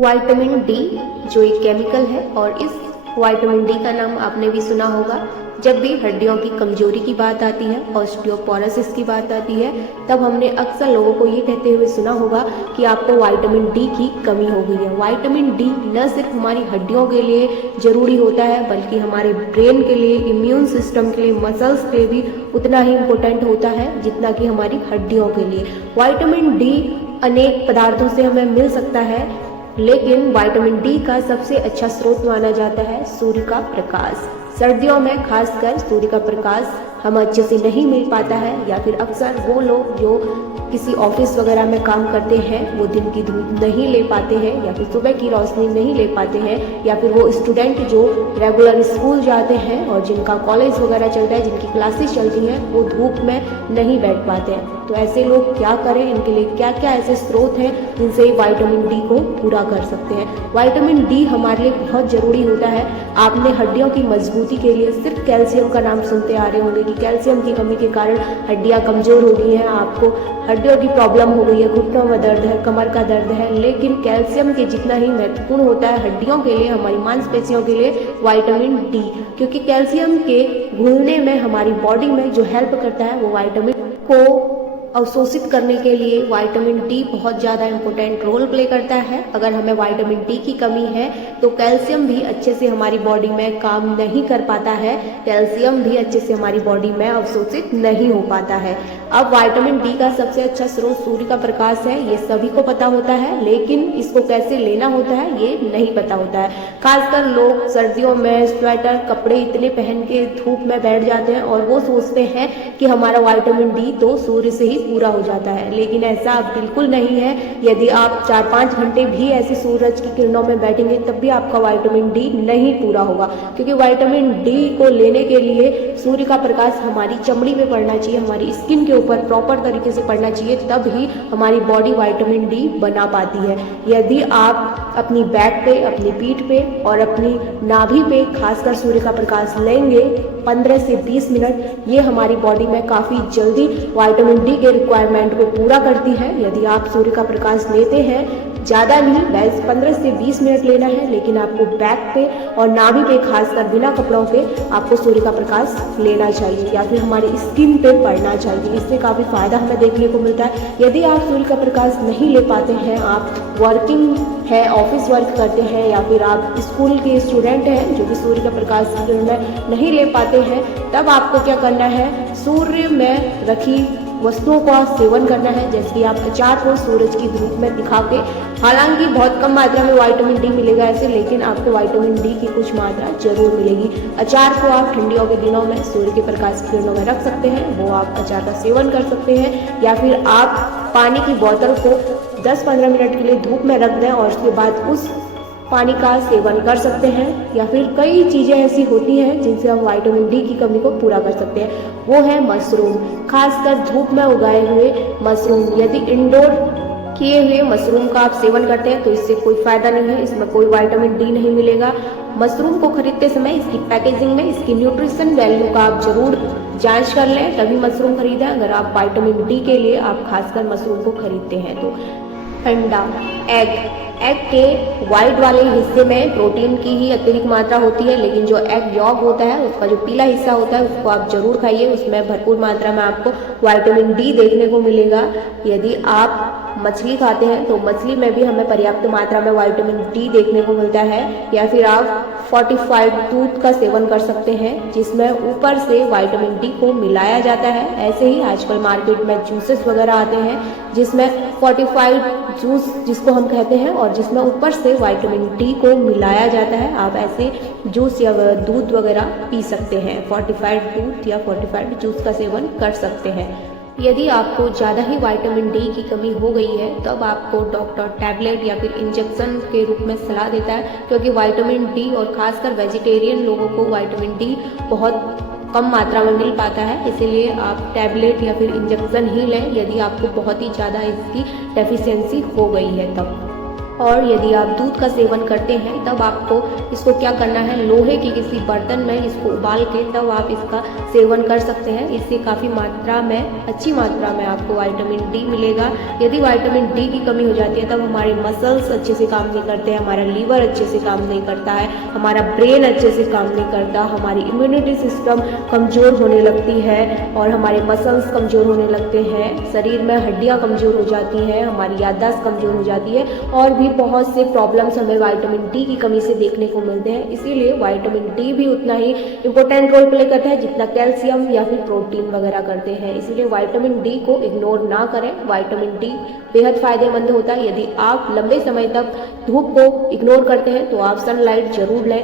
Vitamin D जो एक chemical है और इस विटामिन डी का नाम आपने भी सुना होगा। जब भी हड्डियों की कमजोरी की बात आती है, ऑस्टियोपोरोसिस की बात आती है, तब हमने अक्सर लोगों को ये कहते हुए सुना होगा कि आपको विटामिन डी की कमी हो गई है। विटामिन डी न सिर्फ हमारी हड्डियों के लिए जरूरी होता है बल्कि हमारे ब्रेन के लिए, इम्यून सिस्टम के लिए, मसल्स के लिए भी उतना ही इम्पोर्टेंट होता है जितना कि हमारी हड्डियों के लिए। विटामिन डी अनेक पदार्थों से हमें मिल सकता है, लेकिन विटामिन डी का सबसे अच्छा स्रोत माना जाता है सूर्य का प्रकाश। सर्दियों में खासकर सूर्य का प्रकाश हम अच्छे से नहीं मिल पाता है, या फिर अक्सर वो लोग जो किसी ऑफिस वगैरह में काम करते हैं वो दिन की धूप नहीं ले पाते हैं, या फिर सुबह की रोशनी नहीं ले पाते हैं, या फिर वो स्टूडेंट जो रेगुलर स्कूल जाते हैं और जिनका कॉलेज वगैरह चलता है, जिनकी क्लासेस चलती हैं, वो धूप में नहीं बैठ पाते हैं। तो ऐसे लोग क्या करें, इनके लिए क्या क्या ऐसे स्रोत हैं जिनसे विटामिन डी को पूरा कर सकते हैं। विटामिन डी हमारे लिए बहुत ज़रूरी होता है। आपने हड्डियों की मजबूती के लिए सिर्फ कैल्शियम का नाम सुनते आ रहे होंगे कि कैल्शियम की कमी के कारण हड्डियां कमज़ोर हो गई हैं, आपको हड्डियों की प्रॉब्लम हो गई है, घुटनों में दर्द है, कमर का दर्द है। लेकिन कैल्शियम के जितना ही महत्वपूर्ण होता है हड्डियों के लिए, हमारी मांसपेशियों के लिए, विटामिन डी, क्योंकि कैल्शियम के घुलने में हमारी बॉडी में जो हेल्प करता है वो विटामिन को अवशोषित करने के लिए विटामिन डी बहुत ज़्यादा इंपॉर्टेंट रोल प्ले करता है। अगर हमें विटामिन डी की कमी है तो कैल्शियम भी अच्छे से हमारी बॉडी में काम नहीं कर पाता है, कैल्शियम भी अच्छे से हमारी बॉडी में अवशोषित नहीं हो पाता है। अब विटामिन डी का सबसे अच्छा स्रोत सूर्य का प्रकाश है, ये सभी को पता होता है, लेकिन इसको कैसे लेना होता है ये नहीं पता होता है। खासकर लोग सर्दियों में स्वेटर कपड़े इतने पहन के धूप में बैठ जाते हैं और वो सोचते हैं कि हमारा विटामिन डी तो सूर्य से ही पूरा हो जाता है, लेकिन ऐसा बिल्कुल नहीं है। यदि आप 4-5 घंटे भी ऐसे सूरज की किरणों में बैठेंगे तब भी आपका विटामिन डी नहीं पूरा होगा, क्योंकि विटामिन डी को लेने के लिए सूर्य का प्रकाश हमारी चमड़ी पे पड़ना चाहिए, हमारी स्किन के ऊपर प्रॉपर तरीके से पड़ना चाहिए, तब ही हमारी बॉडी विटामिन डी बना पाती है। यदि आप अपनी बैक पे, अपनी पीठ पे और अपनी नाभि पे खासकर सूर्य का प्रकाश लेंगे 15 से 20 मिनट, ये हमारी बॉडी में काफ़ी जल्दी विटामिन डी के रिक्वायरमेंट को पूरा करती है। यदि आप सूर्य का प्रकाश लेते हैं, ज़्यादा नहीं, बस 15 से 20 मिनट लेना है, लेकिन आपको बैक पे और नाभि पे खासकर बिना कपड़ों के आपको सूर्य का प्रकाश लेना चाहिए, या फिर हमारी स्किन पे पड़ना चाहिए। इससे काफ़ी फ़ायदा हमें देखने को मिलता है। यदि आप सूर्य का प्रकाश नहीं ले पाते हैं, आप वर्किंग है, ऑफिस वर्क करते हैं, या फिर आप स्कूल के स्टूडेंट हैं जो कि सूर्य का प्रकाश में नहीं ले पाते हैं, तब आपको क्या करना है, सूर्य में रखी वस्तुओं का सेवन करना है। जैसे कि आप अचार को सूरज की धूप में दिखा के, हालांकि बहुत कम मात्रा में विटामिन डी मिलेगा ऐसे, लेकिन आपको विटामिन डी की कुछ मात्रा जरूर मिलेगी। अचार को आप ठंडियों के दिनों में सूर्य के प्रकाश की किरणों में रख सकते हैं, वो आप अचार का सेवन कर सकते हैं, या फिर आप पानी की बोतल को 10-15 मिनट के लिए धूप में रख दें और उसके बाद उस पानी का सेवन कर सकते हैं। या फिर कई चीज़ें ऐसी होती हैं जिनसे हम विटामिन डी की कमी को पूरा कर सकते हैं, वो है मशरूम, खासकर धूप में उगाए हुए मशरूम। यदि इंडोर किए हुए मशरूम का आप सेवन करते हैं तो इससे कोई फ़ायदा नहीं है, इसमें कोई विटामिन डी नहीं मिलेगा। मशरूम को खरीदते समय इसकी पैकेजिंग में इसकी न्यूट्रिशन वैल्यू का आप जरूर जांच कर लें, तभी मशरूम खरीदें। अगर आप विटामिन डी के लिए आप खासकर मशरूम को खरीदते हैं तो अंडा, एग के वाइट वाले हिस्से में प्रोटीन की ही अत्यधिक मात्रा होती है, लेकिन जो एग यॉक होता है उसका जो पीला हिस्सा होता है उसको आप जरूर खाइए, उसमें भरपूर मात्रा में आपको विटामिन डी देखने को मिलेगा। यदि आप मछली खाते हैं तो मछली में भी हमें पर्याप्त मात्रा में विटामिन डी देखने को मिलता है, या फिर आप फोर्टिफाइड दूध का सेवन कर सकते हैं जिसमें ऊपर से विटामिन डी को मिलाया जाता है। ऐसे ही आजकल मार्केट में जूसेस वगैरह आते हैं जिसमें फोर्टिफाइड जूस जिसको हम कहते हैं और जिसमें ऊपर से विटामिन डी को मिलाया जाता है। आप ऐसे जूस या दूध वगैरह पी सकते हैं, फोर्टिफाइड दूध या फोर्टिफाइड जूस का सेवन कर सकते हैं। यदि आपको ज़्यादा ही विटामिन डी की कमी हो गई है तब आपको डॉक्टर टैबलेट या फिर इंजेक्शन के रूप में सलाह देता है, क्योंकि विटामिन डी और खासकर वेजिटेरियन लोगों को विटामिन डी बहुत कम मात्रा में मिल पाता है, इसीलिए आप टैबलेट या फिर इंजेक्शन ही लें यदि आपको बहुत ही ज़्यादा इसकी डेफिशिएंसी हो गई है तब। और यदि आप दूध का सेवन करते हैं तब आपको इसको क्या करना है, लोहे के किसी बर्तन में इसको उबाल के तब आप इसका सेवन कर सकते हैं। इससे काफ़ी मात्रा में, अच्छी मात्रा में आपको विटामिन डी मिलेगा। यदि विटामिन डी की कमी हो जाती है तब हमारे मसल्स अच्छे से काम नहीं करते हैं, हमारा लीवर अच्छे से काम नहीं करता है, हमारा ब्रेन अच्छे से काम नहीं करता, हमारी इम्यूनिटी सिस्टम कमज़ोर होने लगती है और हमारे मसल्स कमज़ोर होने लगते हैं, शरीर में हड्डियाँ कमज़ोर हो जाती हैं, हमारी याददाश्त कमज़ोर हो जाती है और भी बहुत से प्रॉब्लम्स हमें विटामिन डी की कमी से देखने को मिलते हैं। इसीलिए विटामिन डी भी उतना ही इम्पोर्टेंट रोल प्ले करता है जितना कैल्शियम या फिर प्रोटीन वगैरह करते हैं। इसीलिए विटामिन डी को इग्नोर ना करें। विटामिन डी बेहद फायदेमंद होता है। यदि आप लंबे समय तक धूप को इग्नोर करते हैं तो आप सनलाइट जरूर लें।